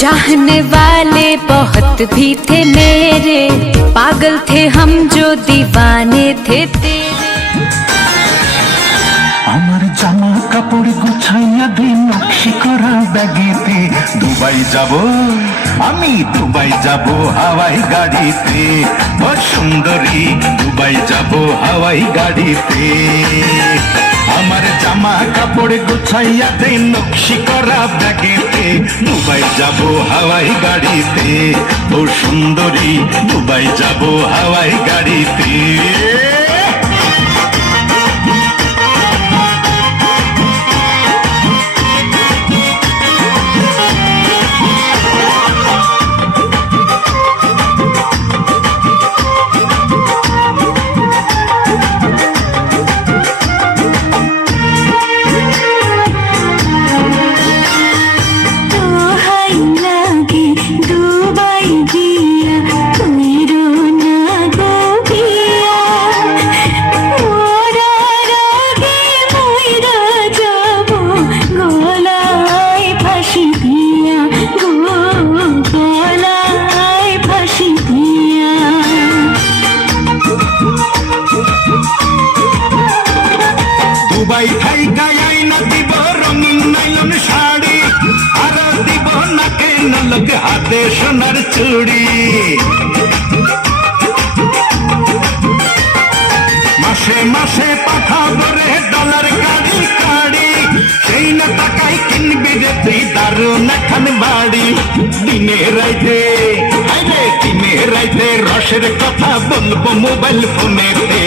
चाहने वाले बहुत भी थे मेरे, पागल थे हम जो दीवाने थे तेरे। আমার জামা কাপড় গুছাইয়া দে নকশি করা ব্যাগেতে। দুবাই যাব আমি, দুবাই যাব হাওয়াই গাড়িতে। ও সুন্দরী দুবাই যাব হাওয়াই গাড়িতে। আমার জামা কাপড় গুছাইয়া দে নকশি করা ব্যাগেতে। দুবাই যাব হাওয়াই গাড়িতে। ও সুন্দরী দুবাই যাব হাওয়াই গাড়িতে। দুবাই থাইকাই না দিব রঙিন নাইলন শাড়ি, আর দিব নাকে নলক হাতে সোনার চুড়ি। মাসে মাসে পাঠাবো রে ডলার গাড়ি গাড়ি, সেই না টাকায় কিনবি রে তুই দারুণ এখন বাড়ি। দিনে রাইতে দিনে রাইতে রসের কথা বলবো মোবাইল ফোনেতে।